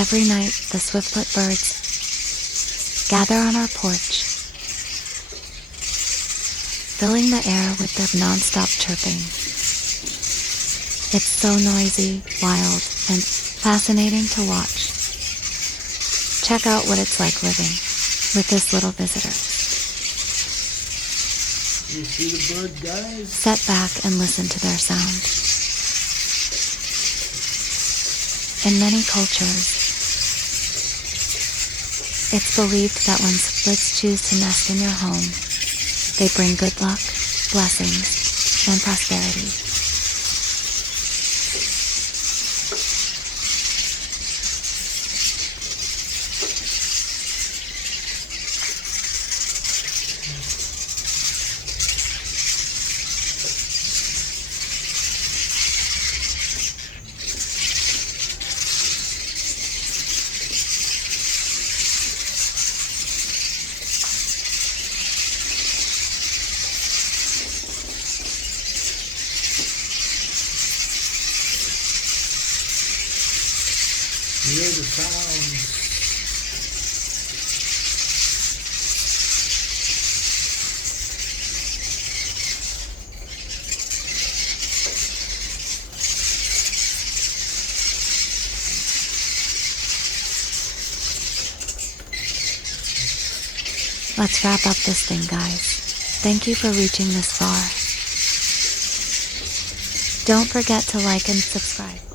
Every night, the Swiftlet birds gather on our porch, filling the air with their non-stop chirping. It's so noisy, wild, and fascinating to watch. Check out what it's like living with this little visitor. You see the bird, guys? Set back and listen to their sound. In many cultures, it's believed that when swiftlets choose to nest in your home, they bring good luck, blessings, and prosperity. Hear the sounds. Let's wrap up this thing, guys. Thank you for reaching this far. Don't forget to like and subscribe.